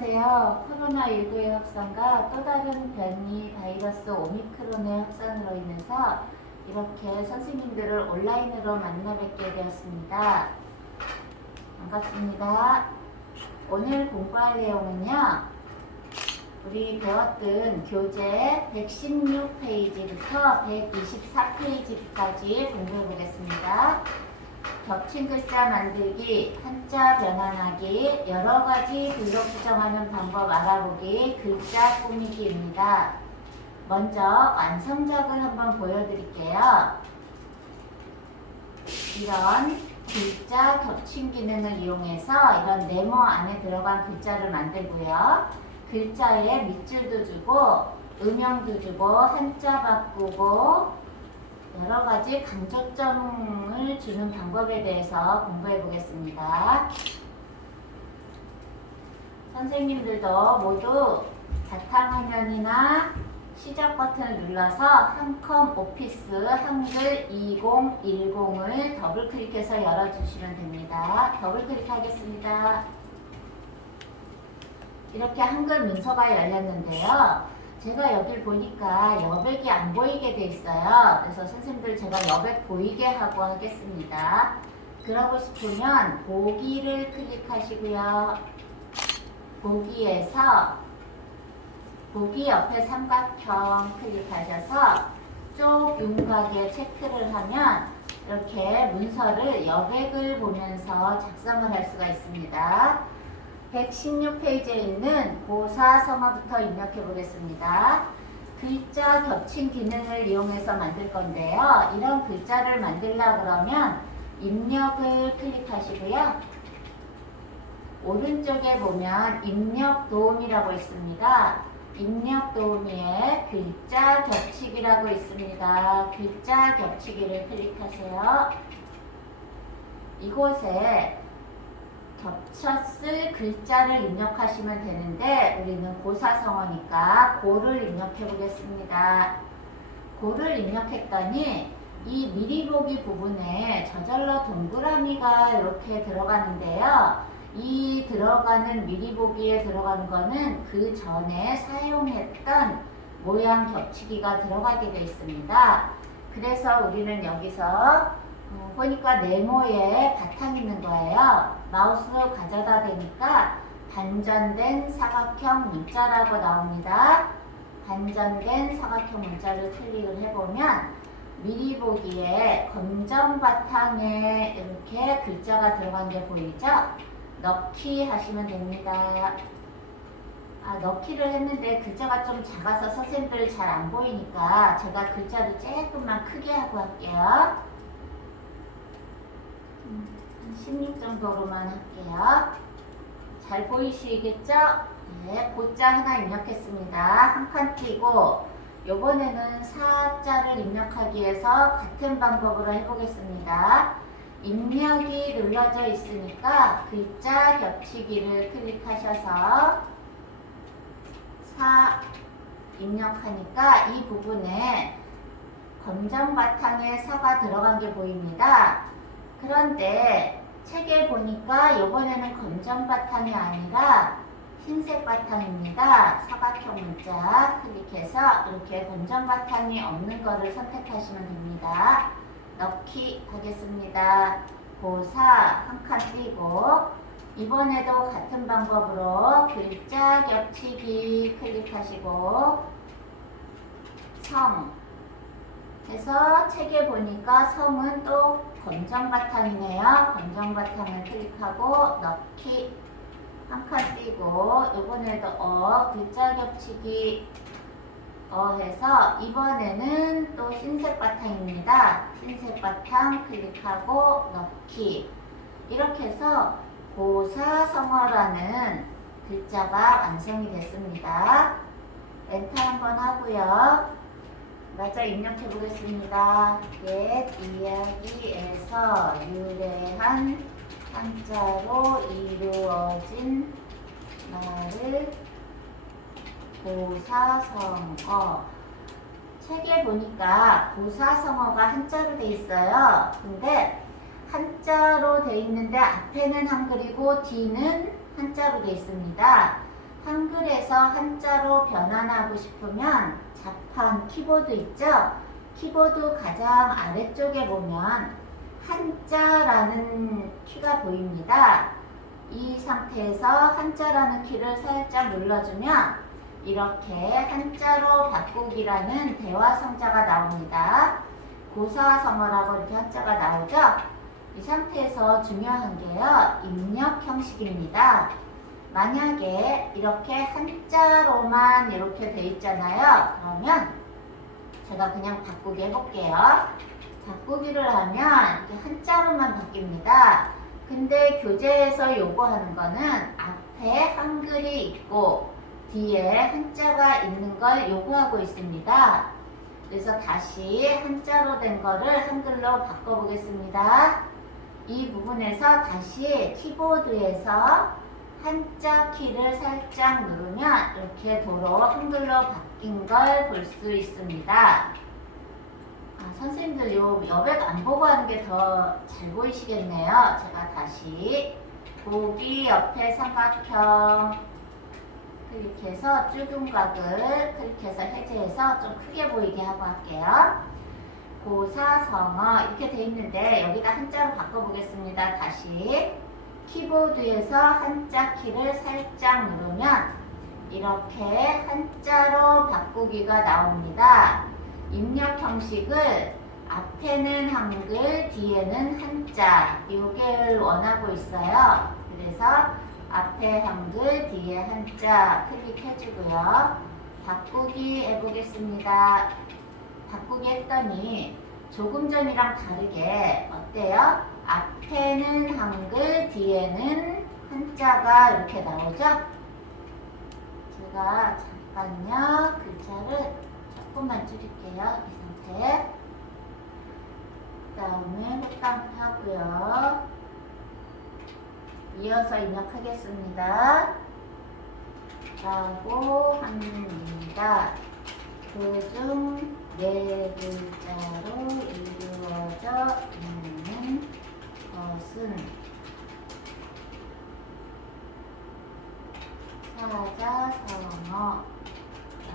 안녕하세요. 코로나19의 확산과 또 다른 변이 바이러스 오미크론의 확산으로 인해서 이렇게 선생님들을 온라인으로 만나 뵙게 되었습니다. 반갑습니다. 오늘 공부할 내용은요, 우리 배웠던 교재 116페이지부터 124페이지까지 공부해 보겠습니다. 겹친 글자 만들기, 한자 변환하기, 여러가지 글로 수정하는 방법 알아보기, 글자 꾸미기입니다. 먼저 완성작을 한번 보여드릴게요. 이런 글자 겹친 기능을 이용해서 이런 네모 안에 들어간 글자를 만들고요. 글자에 밑줄도 주고 음영도 주고 한자 바꾸고 여러가지 강조점을 주는 방법에 대해서 공부해 보겠습니다. 선생님들도 모두 바탕화면이나 시작 버튼을 눌러서 한컴 오피스 한글 2010을 더블 클릭해서 열어주시면 됩니다. 더블 클릭하겠습니다. 이렇게 한글 문서가 열렸는데요. 제가 여길 보니까 여백이 안 보이게 돼 있어요. 그래서 선생님들 제가 여백 보이게 하고 하겠습니다. 그러고 싶으면 보기를 클릭하시고요. 보기에서 보기 옆에 삼각형 클릭하셔서 쪽 윤곽에 체크를 하면 이렇게 문서를 여백을 보면서 작성을 할 수가 있습니다. 116페이지에 있는 고사성어부터 입력해 보겠습니다. 글자 겹친 기능을 이용해서 만들 건데요. 이런 글자를 만들려고 그러면 입력을 클릭하시고요. 오른쪽에 보면 입력 도우미라고 있습니다. 입력 도우미에 글자 겹치기라고 있습니다. 글자 겹치기를 클릭하세요. 이곳에 겹쳤을 글자를 입력하시면 되는데 우리는 고사성어니까 고를 입력해 보겠습니다. 고를 입력했더니 이 미리 보기 부분에 저절로 동그라미가 이렇게 들어가는데요. 이 들어가는 미리 보기에 들어가는 거는 그 전에 사용했던 모양 겹치기가 들어가게 되어 있습니다. 그래서 우리는 여기서 보니까 네모에 바탕이 있는 거예요. 마우스로 가져다 대니까 반전된 사각형 문자라고 나옵니다. 반전된 사각형 문자를 클릭을 해보면 미리 보기에 검정 바탕에 이렇게 글자가 들어간 게 보이죠? 넣기 하시면 됩니다. 넣기를 했는데 글자가 좀 작아서 선생님들 잘 안 보이니까 제가 글자를 조금만 크게 하고 할게요. 16 정도로만 할게요. 잘 보이시겠죠? 네, 고자 하나 입력했습니다. 한 칸 띄고 요번에는 사자를 입력하기 위해서 같은 방법으로 해보겠습니다. 입력이 눌러져 있으니까 글자 겹치기를 클릭하셔서 사 입력하니까 이 부분에 검정 바탕에 사가 들어간 게 보입니다. 그런데 책에 보니까 이번에는 검정 바탕이 아니라 흰색 바탕입니다. 사각형 문자 클릭해서 이렇게 검정 바탕이 없는 거를 선택하시면 됩니다. 넣기 하겠습니다. 고사 한 칸 띄고 이번에도 같은 방법으로 글자 겹치기 클릭하시고 성 해서 책에 보니까 성은 또 검정 바탕이네요. 검정 바탕을 클릭하고 넣기 한 칸 띄고 이번에도 글자 겹치기 해서 이번에는 또 흰색 바탕입니다. 흰색 바탕 클릭하고 넣기 이렇게 해서 고사성어라는 글자가 완성이 됐습니다. 엔터 한번 하고요. 맞아 입력해 보겠습니다. 옛 이야기에서 유래한 한자로 이루어진 말을 고사성어. 책에 보니까 고사성어가 한자로 돼 있어요. 근데 한자로 돼 있는데 앞에는 한글이고 뒤는 한자로 돼 있습니다. 한글에서 한자로 변환하고 싶으면 자판 키보드 있죠? 키보드 가장 아래쪽에 보면 한자라는 키가 보입니다. 이 상태에서 한자라는 키를 살짝 눌러주면 이렇게 한자로 바꾸기라는 대화 상자가 나옵니다. 고사성어라고 이렇게 한자가 나오죠? 이 상태에서 중요한 게요, 입력 형식입니다. 만약에 이렇게 한자로만 이렇게 돼 있잖아요. 그러면 제가 그냥 바꾸기 해볼게요. 바꾸기를 하면 이렇게 한자로만 바뀝니다. 근데 교재에서 요구하는 거는 앞에 한글이 있고 뒤에 한자가 있는 걸 요구하고 있습니다. 그래서 다시 한자로 된 거를 한글로 바꿔보겠습니다. 이 부분에서 다시 키보드에서 한자 키를 살짝 누르면 이렇게 도로 한글로 바뀐 걸 볼 수 있습니다. 선생님들 요 여백 안 보고 하는 게 더 잘 보이시겠네요. 제가 다시 보기 옆에 삼각형 클릭해서 쭈둥각을 클릭해서 해제해서 좀 크게 보이게 하고 할게요. 고사성어 이렇게 돼 있는데 여기다 한자로 바꿔보겠습니다. 다시 키보드에서 한자 키를 살짝 누르면 이렇게 한자로 바꾸기가 나옵니다. 입력 형식을 앞에는 한글, 뒤에는 한자 요게를 원하고 있어요. 그래서 앞에 한글, 뒤에 한자 클릭해주고요. 바꾸기 해보겠습니다. 바꾸기 했더니 조금 전이랑 다르게 어때요? 앞에는 한글, 뒤에는 한자가 이렇게 나오죠? 제가 잠깐요 글자를 조금만 줄일게요. 이 상태. 그 다음에 흑당 하고요. 이어서 입력하겠습니다. 라고 합니다. 그중 네 글자로 이루어져 있는 것은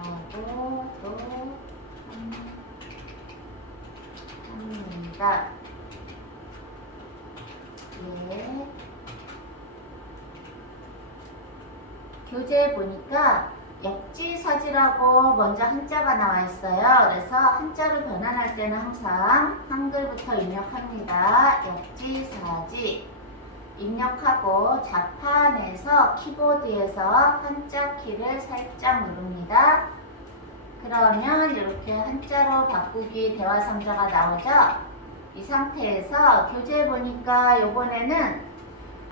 사자성어라고 또 합니다. 예. 교재에 보니까 역지사지라고 먼저 한자가 나와 있어요. 그래서 한자로 변환할 때는 항상 한글부터 입력합니다. 역지사지 입력하고 자판에서 키보드에서 한자 키를 살짝 누릅니다. 그러면 이렇게 한자로 바꾸기 대화 상자가 나오죠. 이 상태에서 교재에 보니까 요번에는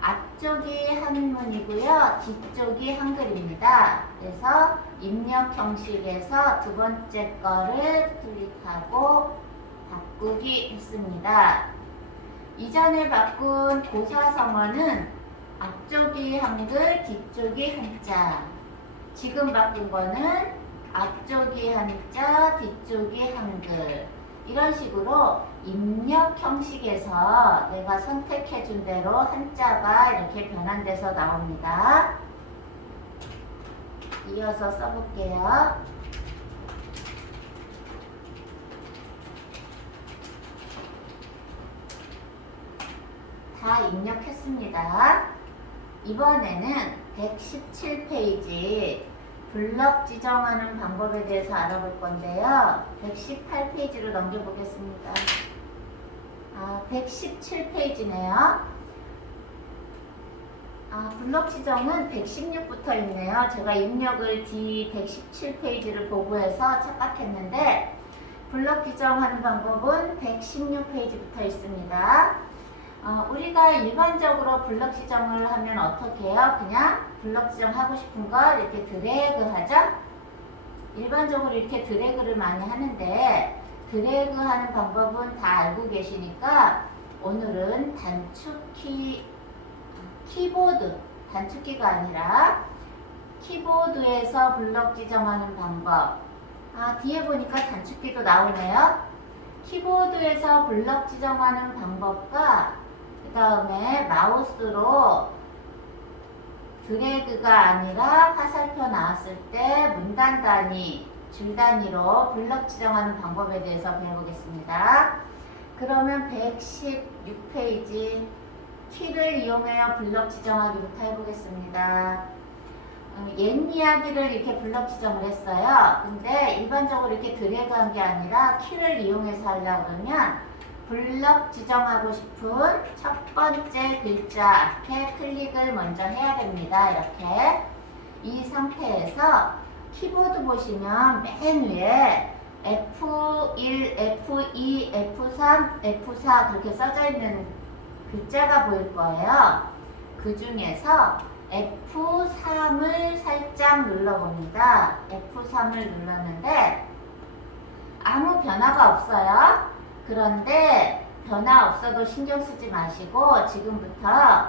앞쪽이 한문이고요. 뒤쪽이 한글입니다. 그래서 입력 형식에서 두 번째 거를 클릭하고 바꾸기 했습니다. 이전에 바꾼 고사성어는 앞쪽이 한글, 뒤쪽이 한자. 지금 바꾼 거는 앞쪽이 한자, 뒤쪽이 한글. 이런 식으로 입력 형식에서 내가 선택해 준 대로 한자가 이렇게 변환돼서 나옵니다. 이어서 써볼게요. 다 입력했습니다. 이번에는 117페이지 블럭 지정하는 방법에 대해서 알아볼 건데요. 118페이지로 넘겨보겠습니다. 117페이지네요. 블럭 지정은 116부터 있네요. 제가 입력을 뒤 117페이지를 보고 해서 착각했는데 블럭 지정하는 방법은 116페이지부터 있습니다. 우리가 일반적으로 블럭 지정을 하면 어떻게 해요? 그냥 블럭 지정하고 싶은 걸 이렇게 드래그 하죠? 일반적으로 이렇게 드래그를 많이 하는데 드래그 하는 방법은 다 알고 계시니까 오늘은 키보드, 단축키가 아니라 키보드에서 블럭 지정하는 방법. 뒤에 보니까 단축키도 나오네요. 키보드에서 블럭 지정하는 방법과 그 다음에 마우스로 드래그가 아니라 화살표 나왔을 때 문단 단위, 줄 단위로 블럭 지정하는 방법에 대해서 배워보겠습니다. 그러면 116페이지 키를 이용하여 블럭 지정하기부터 해보겠습니다. 옛 이야기를 이렇게 블럭 지정을 했어요. 근데 일반적으로 이렇게 드래그한 게 아니라 키를 이용해서 하려고 그러면 블럭 지정하고 싶은 첫 번째 글자 앞에 클릭을 먼저 해야 됩니다. 이렇게 이 상태에서 키보드 보시면 맨 위에 F1, F2, F3, F4 그렇게 써져 있는 글자가 보일 거예요. 그 중에서 F3을 살짝 눌러봅니다. F3을 눌렀는데 아무 변화가 없어요. 그런데 변화 없어도 신경 쓰지 마시고 지금부터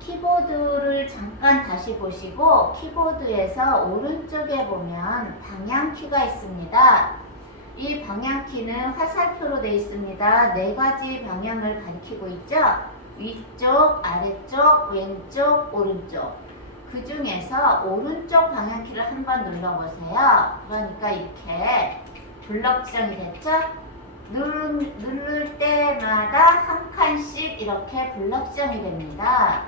키보드를 잠깐 다시 보시고 키보드에서 오른쪽에 보면 방향키가 있습니다. 이 방향키는 화살표로 되어 있습니다. 네 가지 방향을 가리키고 있죠. 위쪽, 아래쪽, 왼쪽, 오른쪽. 그 중에서 오른쪽 방향키를 한번 눌러보세요. 그러니까 이렇게 블럭 지정이 됐죠? 누를 때마다 한 칸씩 이렇게 블럭 지정이 됩니다.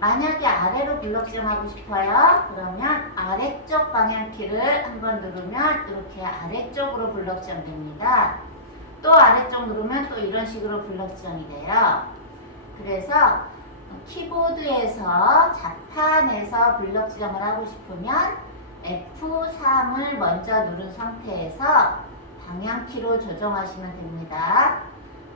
만약에 아래로 블럭 지정하고 싶어요. 그러면 아래쪽 방향키를 한번 누르면 이렇게 아래쪽으로 블럭 지정됩니다. 또 아래쪽 누르면 또 이런 식으로 블럭 지정이 돼요. 그래서 키보드에서 자판에서 블럭 지정을 하고 싶으면 F3을 먼저 누른 상태에서 방향키로 조정하시면 됩니다.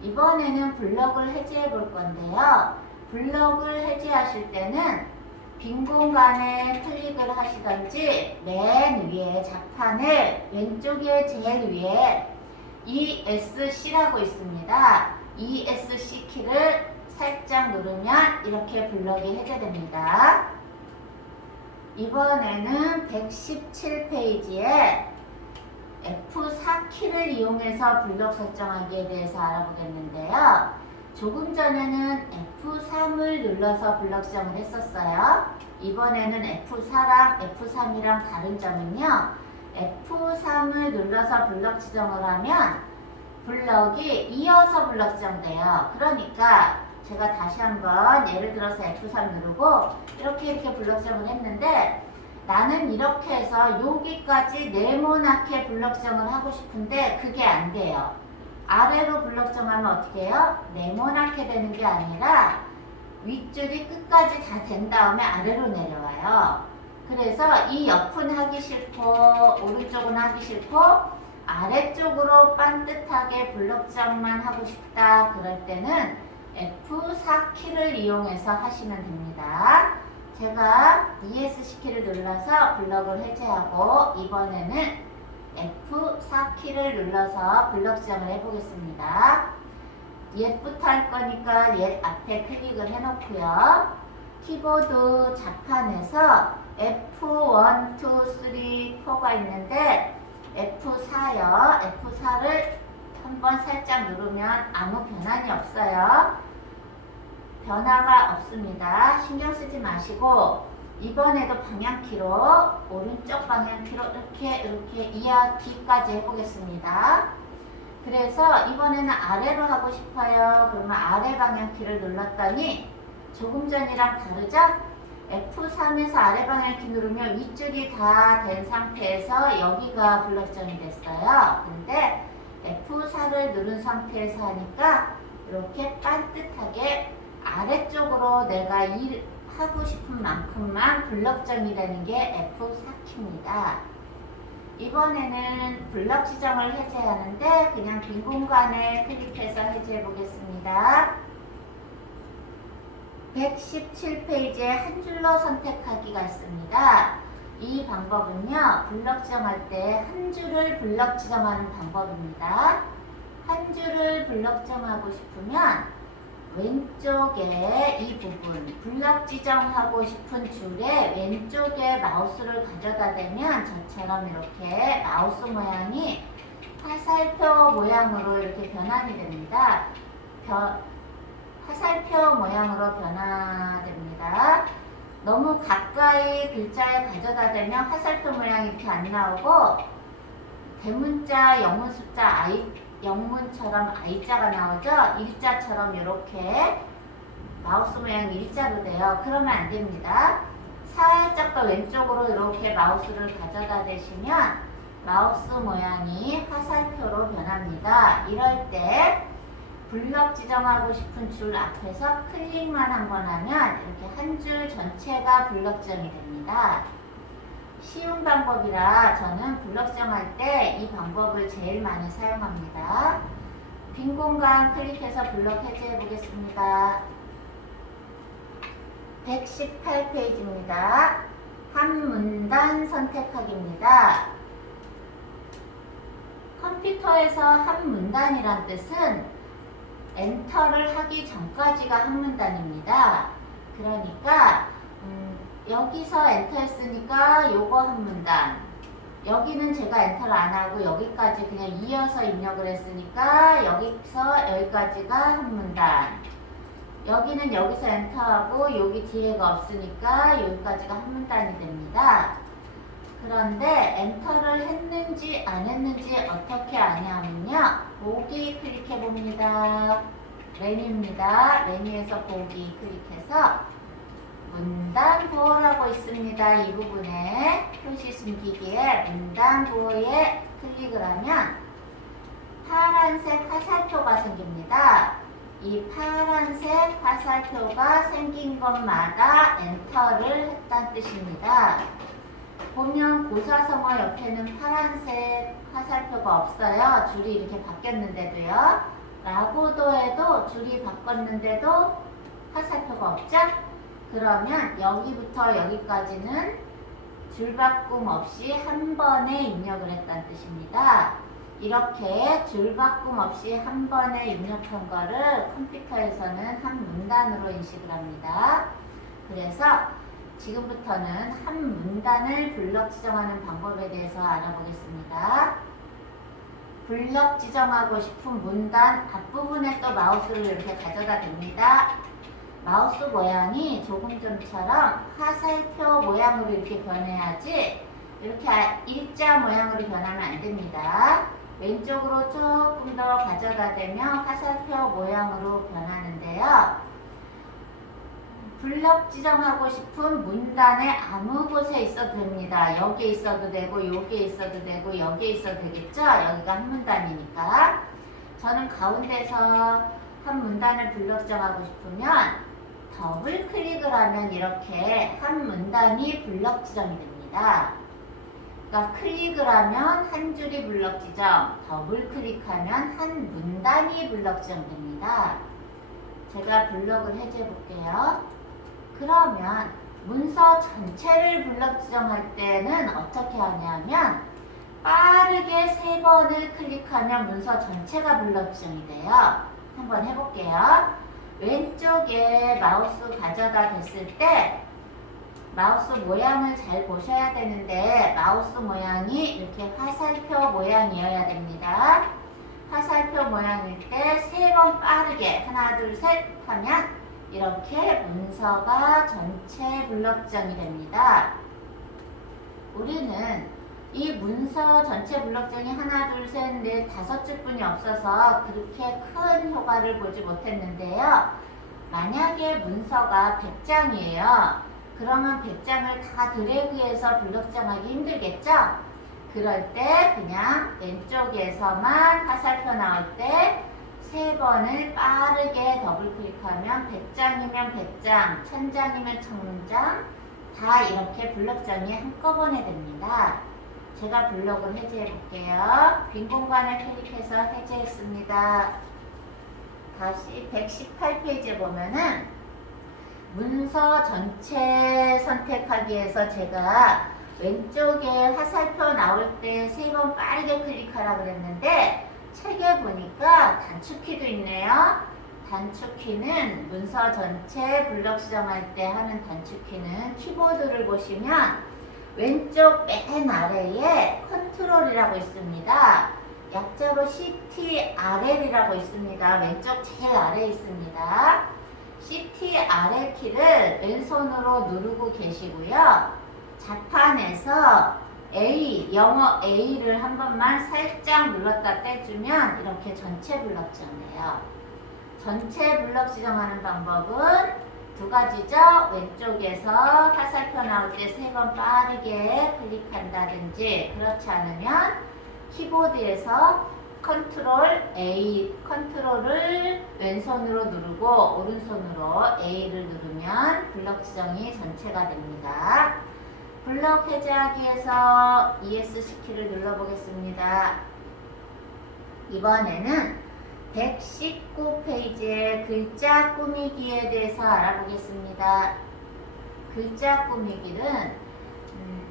이번에는 블럭을 해제해 볼 건데요. 블럭을 해제하실 때는 빈 공간에 클릭을 하시던지 맨 위에 자판을 왼쪽에 제일 위에 ESC라고 있습니다. ESC 키를 살짝 누르면 이렇게 블럭이 해제됩니다. 이번에는 117페이지에 F4 키를 이용해서 블럭 설정하기에 대해서 알아보겠는데요. 조금 전에는 F3을 눌러서 블럭 지정을 했었어요. 이번에는 F4랑 F3이랑 다른 점은요. F3을 눌러서 블럭 지정을 하면 블럭이 이어서 블럭 지정돼요. 그러니까 제가 다시 한번 예를 들어서 F3 누르고 이렇게 블럭 지정을 했는데 나는 이렇게 해서 여기까지 네모나게 블럭 지정을 하고 싶은데 그게 안 돼요. 아래로 블럭 지정하면 어떻게 해요? 네모나게 되는 게 아니라 윗줄이 끝까지 다 된 다음에 아래로 내려와요. 그래서 이 옆은 하기 싫고 오른쪽은 하기 싫고 아래쪽으로 반듯하게 블럭 지정만 하고 싶다 그럴 때는 F4 키를 이용해서 하시면 됩니다. 제가 ESC 키를 눌러서 블럭을 해제하고 이번에는 F4 키를 눌러서 블럭 지정을 해보겠습니다. 옛부터 할 거니까 옛 앞에 클릭을 해놓고요. 키보드 자판에서 F1, 2, 3, 4가 있는데 F4요. F4를 한번 살짝 누르면 아무 변환이 없어요. 변화가 없습니다. 신경 쓰지 마시고 이번에도 방향키로 오른쪽 방향키로 이렇게 이하 뒤까지 해보겠습니다. 그래서 이번에는 아래로 하고 싶어요. 그러면 아래 방향키를 눌렀더니 조금 전이랑 다르죠? F3에서 아래 방향키 누르면 윗줄이 다 된 상태에서 여기가 블럭 지정이 됐어요. 근데 F4를 누른 상태에서 하니까 이렇게 반듯하게 아래쪽으로 내가 하고 싶은 만큼만 블럭 지정이 되는 게 F4키입니다. 이번에는 블럭 지정을 해제하는데 그냥 빈 공간에 클릭해서 해제해 보겠습니다. 117페이지에 한 줄로 선택하기가 있습니다. 이 방법은요, 블럭 지정할 때 한 줄을 블럭 지정하는 방법입니다. 한 줄을 블럭 지정하고 싶으면 왼쪽에 이 부분 블럭 지정하고 싶은 줄에 왼쪽에 마우스를 가져다 대면 저처럼 이렇게 마우스 모양이 화살표 모양으로 이렇게 변환이 됩니다. 화살표 모양으로 변화됩니다. 너무 가까이 글자에 가져다 대면 화살표 모양이 이렇게 안 나오고 대문자, 영문 숫자 영문처럼 I자가 나오죠? 일자처럼 이렇게 마우스 모양이 일자로 돼요. 그러면 안 됩니다. 살짝 더 왼쪽으로 이렇게 마우스를 가져다 대시면 마우스 모양이 화살표로 변합니다. 이럴 때 블럭 지정하고 싶은 줄 앞에서 클릭만 한번 하면 이렇게 한 줄 전체가 블럭 지정이 됩니다. 쉬운 방법이라 저는 블럭 지정할 때 이 방법을 제일 많이 사용합니다. 빈 공간 클릭해서 블럭 해제해 보겠습니다. 118페이지입니다. 한 문단 선택하기입니다. 컴퓨터에서 한 문단이란 뜻은 엔터를 하기 전까지가 한 문단입니다. 그러니까 여기서 엔터 했으니까 요거 한 문단, 여기는 제가 엔터를 안 하고 여기까지 그냥 이어서 입력을 했으니까 여기서 여기까지가 한 문단, 여기는 여기서 엔터하고 여기 뒤에가 없으니까 여기까지가 한 문단이 됩니다. 그런데 엔터를 했는지 안 했는지 어떻게 아냐면요, 보기 클릭해 봅니다. 메뉴입니다. 메뉴에서 보기 클릭해서 문단 보호라고 있습니다. 이 부분에 표시 숨기기에 문단 보호에 클릭을 하면 파란색 화살표가 생깁니다. 이 파란색 화살표가 생긴 것마다 엔터를 했다는 뜻입니다. 보면 고사성어 옆에는 파란색 화살표가 없어요. 줄이 이렇게 바뀌었는데도요. 라고도 해도 줄이 바꿨는데도 화살표가 없죠? 그러면 여기부터 여기까지는 줄바꿈 없이 한 번에 입력을 했다는 뜻입니다. 이렇게 줄바꿈 없이 한 번에 입력한 거를 컴퓨터에서는 한 문단으로 인식을 합니다. 그래서 지금부터는 한 문단을 블럭 지정하는 방법에 대해서 알아보겠습니다. 블럭 지정하고 싶은 문단 앞부분에 또 마우스를 이렇게 가져다 댑니다. 마우스 모양이 조금 전처럼 화살표 모양으로 이렇게 변해야지 이렇게 일자 모양으로 변하면 안 됩니다. 왼쪽으로 조금 더 가져다 대면 화살표 모양으로 변하는데요. 블럭 지정하고 싶은 문단의 아무 곳에 있어도 됩니다. 여기에 있어도 되고 여기에 있어도 되고 여기에 있어도 되겠죠? 여기가 한 문단이니까. 저는 가운데서 한 문단을 블럭 지정하고 싶으면 더블 클릭을 하면 이렇게 한 문단이 블럭 지정이 됩니다. 그러니까 클릭을 하면 한 줄이 블럭 지정, 더블 클릭하면 한 문단이 블럭 지정됩니다. 제가 블럭을 해제해 볼게요. 그러면 문서 전체를 블럭 지정할 때는 어떻게 하냐면 빠르게 3번을 클릭하면 문서 전체가 블럭 지정이 돼요. 한번 해볼게요. 왼쪽에 마우스 가져다 댔을 때 마우스 모양을 잘 보셔야 되는데 마우스 모양이 이렇게 화살표 모양이어야 됩니다. 화살표 모양일 때 3번 빠르게 하나 둘 셋 하면 이렇게 문서가 전체 블럭 지정이 됩니다. 우리는 이 문서 전체 블럭 지정이 하나 둘 셋 넷 5줄뿐이 없어서 그렇게 큰 효과를 보지 못했는데요. 만약에 문서가 100장이에요. 그러면 100장을 다 드래그해서 블럭 지정하기 힘들겠죠? 그럴 때 그냥 왼쪽에서만 화살표 나올 때 3번을 빠르게 더블 클릭하면 100장이면 100장, 1000장이면 1000장 다 이렇게 블럭 지정이 한꺼번에 됩니다. 제가 블럭을 해제해 볼게요. 빈 공간을 클릭해서 해제했습니다. 다시 118페이지에 보면은 문서 전체 선택하기에서 제가 왼쪽에 화살표 나올 때 3번 빠르게 클릭하라고 그랬는데 책에 보니까 단축키도 있네요. 단축키는 문서 전체 블럭 지정할 때 하는 단축키는 키보드를 보시면 왼쪽 맨 아래에 컨트롤이라고 있습니다. 약자로 CTRL이라고 있습니다. 왼쪽 제일 아래에 있습니다. CTRL 아래 키를 왼손으로 누르고 계시고요. 자판에서 A, 영어 A를 한 번만 살짝 눌렀다 떼주면 이렇게 전체 블럭 지정돼요. 전체 블럭 지정하는 방법은 두 가지죠. 왼쪽에서 화살표 나올 때 3번 빠르게 클릭한다든지, 그렇지 않으면 키보드에서 컨트롤 A, 컨트롤을 왼손으로 누르고 오른손으로 A를 누르면 블럭 지정이 전체가 됩니다. 블럭 해제하기 위해서 ESC 키를 눌러보겠습니다. 이번에는 119페이지의 글자 꾸미기에 대해서 알아보겠습니다. 글자 꾸미기는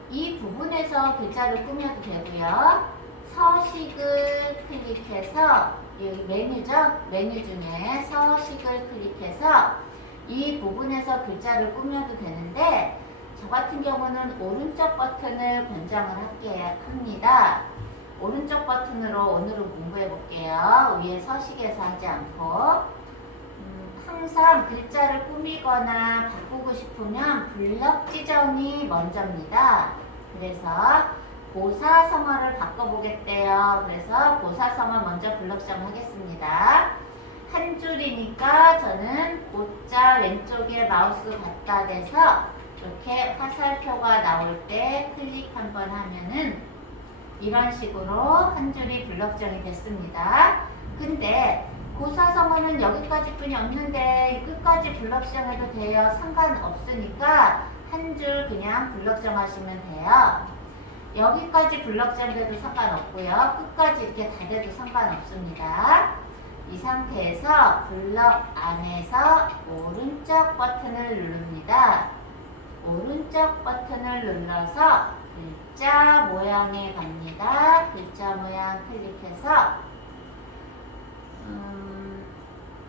이 부분에서 글자를 꾸며도 되고요. 서식을 클릭해서, 여기 메뉴죠? 메뉴 중에 서식을 클릭해서 이 부분에서 글자를 꾸며도 되는데, 저 같은 경우는 오른쪽 버튼을 권장을 합니다. 오른쪽 버튼으로 오늘은 공부해 볼게요. 위에 서식에서 하지 않고. 항상 글자를 꾸미거나 바꾸고 싶으면 블럭 지정이 먼저입니다. 그래서 고사성어를 바꿔보겠대요. 그래서 고사성어 먼저 블럭 지정하겠습니다. 한 줄이니까 저는 곧자 왼쪽에 마우스 갖다 대서 이렇게 화살표가 나올 때 클릭 한번 하면은 이런 식으로 한 줄이 블럭 지정이 됐습니다. 근데 고사성어는 여기까지 뿐이 없는데 끝까지 블럭 지정해도 돼요. 상관없으니까 한 줄 그냥 블럭 지정하시면 돼요. 여기까지 블럭 지정돼도 상관없고요. 끝까지 이렇게 다 돼도 상관없습니다. 이 상태에서 블럭 안에서 오른쪽 버튼을 누릅니다. 오른쪽 버튼을 눌러서 글자 모양에 갑니다. 글자 모양 클릭해서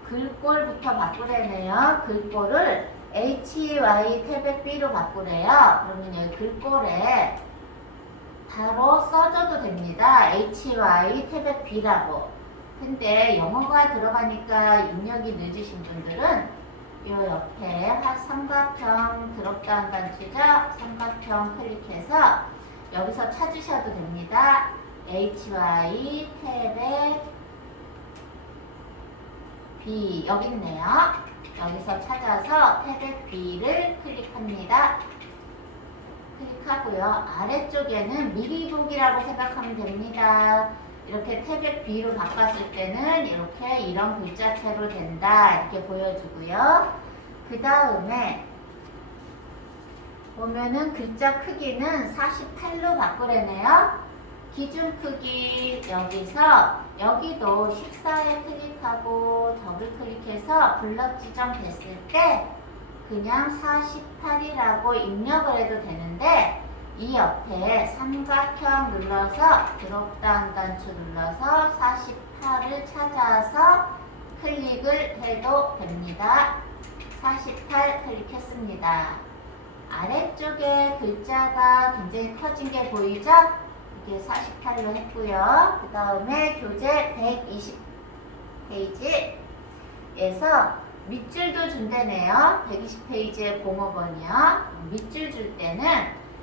글꼴부터 바꾸래네요. 글꼴을 HY 태백 B로 바꾸래요. 그러면 여기 글꼴에 바로 써줘도 됩니다. HY 태백 B라고. 근데 영어가 들어가니까 입력이 늦으신 분들은 이 옆에 삼각형 드롭다운 단추죠? 삼각형 클릭해서 여기서 찾으셔도 됩니다. HY 태백 B 여기 있네요. 여기서 찾아서 태백 B를 클릭합니다. 클릭하고요. 아래쪽에는 미리 보기라고 생각하면 됩니다. 이렇게 태백 B로 바꿨을 때는 이렇게 이런 글자체로 된다 이렇게 보여주고요. 그 다음에 보면은 글자 크기는 48로 바꾸래네요. 기준 크기 여기서 여기도 14에 클릭하고 더블 클릭해서 블럭 지정 됐을 때 그냥 48이라고 입력을 해도 되는데, 이 옆에 삼각형 눌러서 드롭다운 단추 눌러서 48을 찾아서 클릭을 해도 됩니다. 48 클릭했습니다. 아래쪽에 글자가 굉장히 커진 게 보이죠? 이게 48로 했고요. 그 다음에 교재 120페이지에서 밑줄도 준대네요. 120페이지에 050번이요. 밑줄 줄 때는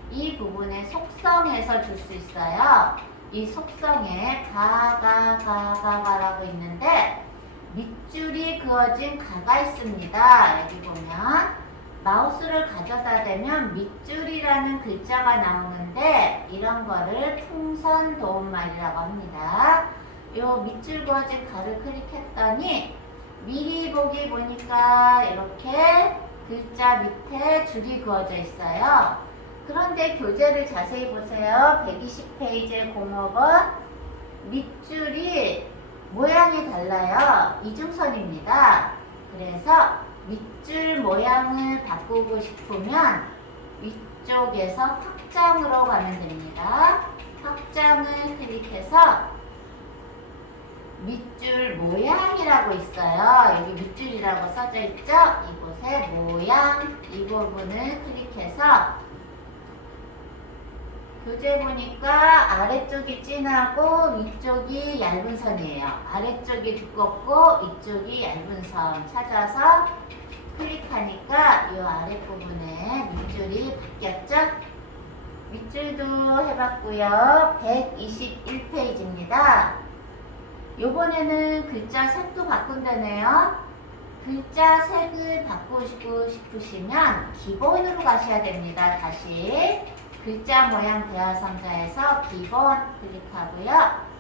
이 부분에 속성에서 줄 수 있어요. 이 속성에 가라고 있는데 밑줄이 그어진 가가 있습니다. 여기 보면 마우스를 가져다 대면 밑줄이라는 글자가 나오는데 이런 거를 풍선 도움말이라고 합니다. 요 밑줄 그어진 가를 클릭했더니 미리 보기 보니까 이렇게 글자 밑에 줄이 그어져 있어요. 그런데 교재를 자세히 보세요. 120페이지에 05번 밑줄이 모양이 달라요. 이중선입니다. 그래서 밑줄 모양을 바꾸고 싶으면 위쪽에서 확장으로 가면 됩니다. 확장을 클릭해서 밑줄 모양이라고 있어요. 여기 밑줄이라고 써져 있죠? 이곳에 모양 이 부분을 클릭해서 교재 보니까 아래쪽이 진하고 위쪽이 얇은 선이에요. 아래쪽이 두껍고 위쪽이 얇은 선 찾아서 클릭하니까 아랫부분에 밑줄이 바뀌었죠? 밑줄도 해봤고요. 121페이지입니다. 요번에는 글자 색도 바꾼다네요. 글자 색을 바꾸시고 싶으시면 기본으로 가셔야 됩니다. 다시 글자 모양 대화 상자에서 기본 클릭하고요.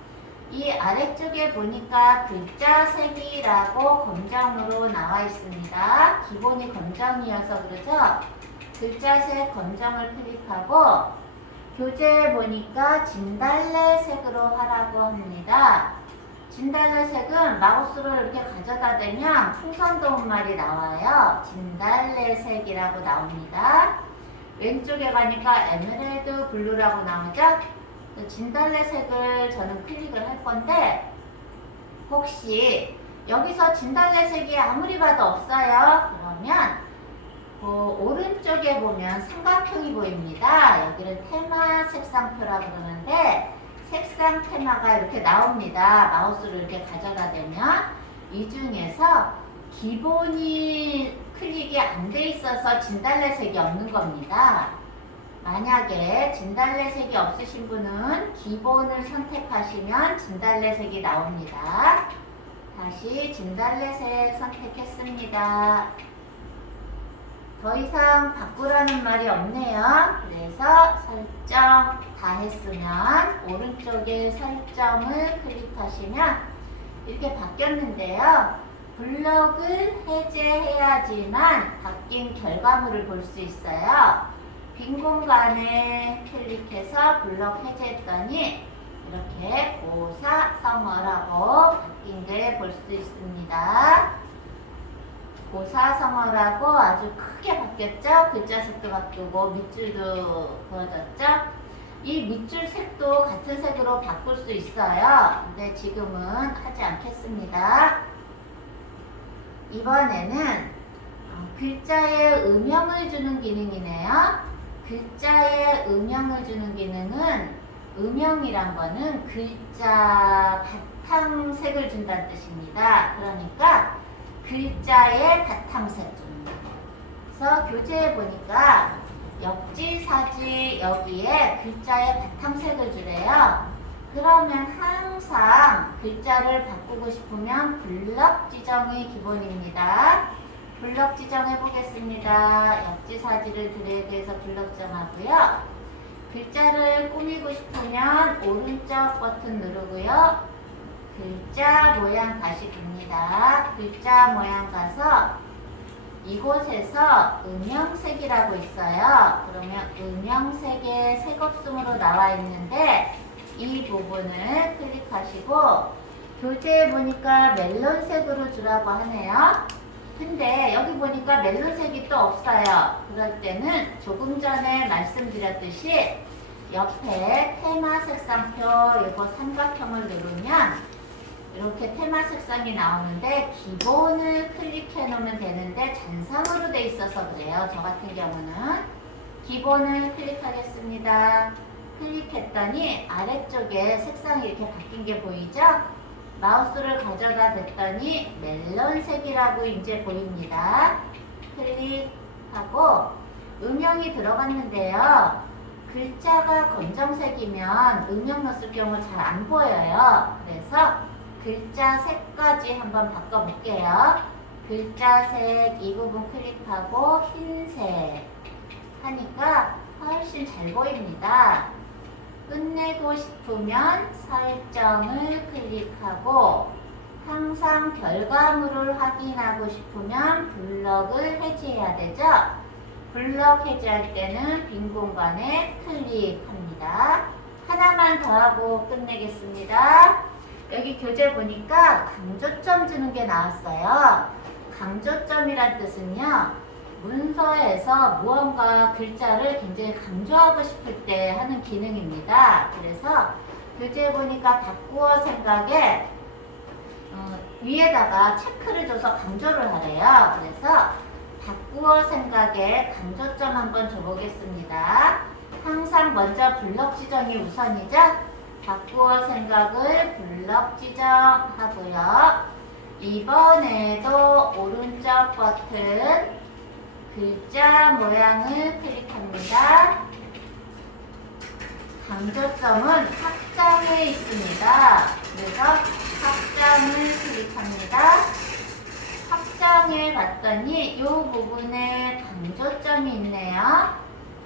이 아래쪽에 보니까 글자 색이라고 검정으로 나와 있습니다. 기본이 검정이어서 그러죠. 글자 색 검정을 클릭하고 교재에 보니까 진달래 색으로 하라고 합니다. 진달래 색은 마우스를 이렇게 가져다 대면 풍선도움말이 나와요. 진달래 색이라고 나옵니다. 왼쪽에 가니까 에메랄드 블루라고 나오죠? 진달래 색을 저는 클릭을 할 건데 혹시 여기서 진달래 색이 아무리 봐도 없어요. 그러면 오른쪽에 보면 삼각형이 보입니다. 여기를 테마 색상표라고 그러는데 색상 테마가 이렇게 나옵니다. 마우스를 이렇게 가져다 대면 이 중에서 기본이 클릭이 안 돼 있어서 진달래 색이 없는 겁니다. 만약에 진달래 색이 없으신 분은 기본을 선택하시면 진달래 색이 나옵니다. 다시 진달래 색 선택했습니다. 더 이상 바꾸라는 말이 없네요. 그래서 설정 다 했으면 오른쪽에 설정을 클릭하시면 이렇게 바뀌었는데요. 블럭을 해제해야지만 바뀐 결과물을 볼 수 있어요. 빈 공간에 클릭해서 블럭 해제했더니 이렇게 고사성어라고 바뀐 게 볼 수 있습니다. 고사성어라고 아주 크게 바뀌었죠? 글자 색도 바뀌고 밑줄도 그어졌죠? 이 밑줄 색도 같은 색으로 바꿀 수 있어요. 근데 지금은 하지 않겠습니다. 이번에는 글자에 음영을 주는 기능이네요. 글자에 음영을 주는 기능은 음영이란 거는 글자 바탕색을 준다는 뜻입니다. 그러니까 글자의 바탕색 줍니다. 그래서 교재에 보니까 역지사지 여기에 글자의 바탕색을 주래요. 그러면 항상 글자를 바꾸고 싶으면 블럭 지정이 기본입니다. 블럭 지정해 보겠습니다. 역지사지를 드래그해서 블럭 지정하고요. 글자를 꾸미고 싶으면 오른쪽 버튼 누르고요. 글자 모양 다시 갑니다. 글자 모양 가서 이곳에서 음영색이라고 있어요. 그러면 음영색의 색없음으로 나와 있는데 이 부분을 클릭하시고 교재에 보니까 멜론색으로 주라고 하네요. 근데 여기 보니까 멜론색이 또 없어요. 그럴 때는 조금 전에 말씀드렸듯이 옆에 테마 색상표 이거 삼각형을 누르면 이렇게 테마 색상이 나오는데 기본을 클릭해 놓으면 되는데 잔상으로 돼 있어서 그래요. 저 같은 경우는 기본을 클릭하겠습니다. 클릭했더니 아래쪽에 색상이 이렇게 바뀐 게 보이죠? 마우스를 가져다 댔더니 멜론색이라고 이제 보입니다. 클릭하고 음영이 들어갔는데요. 글자가 검정색이면 음영 넣었을 경우 잘 안 보여요. 그래서 글자 색까지 한번 바꿔볼게요. 글자 색 이 부분 클릭하고 흰색 하니까 훨씬 잘 보입니다. 끝내고 싶으면 설정을 클릭하고 항상 결과물을 확인하고 싶으면 블럭을 해제해야 되죠. 블럭 해제할 때는 빈 공간에 클릭합니다. 하나만 더 하고 끝내겠습니다. 여기 교재 보니까 강조점 주는 게 나왔어요. 강조점이란 뜻은요. 문서에서 무언가 글자를 굉장히 강조하고 싶을 때 하는 기능입니다. 그래서 교재에 보니까 바꾸어 생각에 위에다가 체크를 줘서 강조를 하래요. 그래서 바꾸어 생각에 강조점 한번 줘보겠습니다. 항상 먼저 블럭 지정이 우선이죠. 바꾸어 생각을 블럭 지정하고요. 이번에도 오른쪽 버튼 글자 모양을 클릭합니다. 강조점은 확장에 있습니다. 그래서 확장을 클릭합니다. 확장에 갔더니 이 부분에 강조점이 있네요.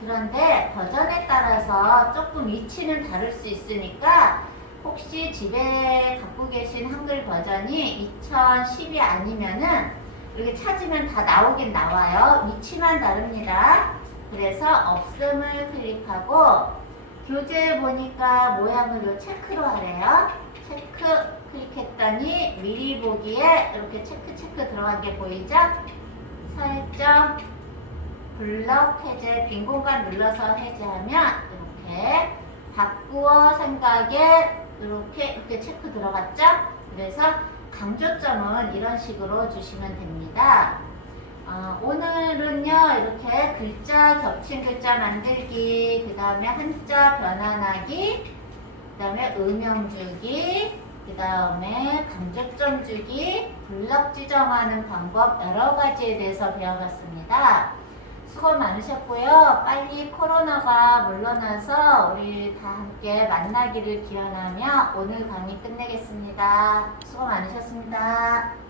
그런데 버전에 따라서 조금 위치는 다를 수 있으니까 혹시 집에 갖고 계신 한글 버전이 2010이 아니면은 이렇게 찾으면 다 나오긴 나와요. 위치만 다릅니다. 그래서 없음을 클릭하고 교재에 보니까 모양을 요 체크로 하래요. 체크 클릭했더니 미리 보기에 이렇게 체크 들어간 게 보이죠? 설정 블럭 해제 빈 공간 눌러서 해제하면 이렇게 바꾸어 생각에 이렇게 체크 들어갔죠? 그래서 강조점은 이런 식으로 주시면 됩니다. 오늘은요 이렇게 글자 겹친 글자 만들기, 그 다음에 한자 변환하기, 그 다음에 음영 주기, 그 다음에 강조점 주기, 블럭 지정하는 방법 여러 가지에 대해서 배워봤습니다. 수고 많으셨고요. 빨리 코로나가 물러나서 우리 다 함께 만나기를 기원하며 오늘 강의 끝내겠습니다. 수고 많으셨습니다.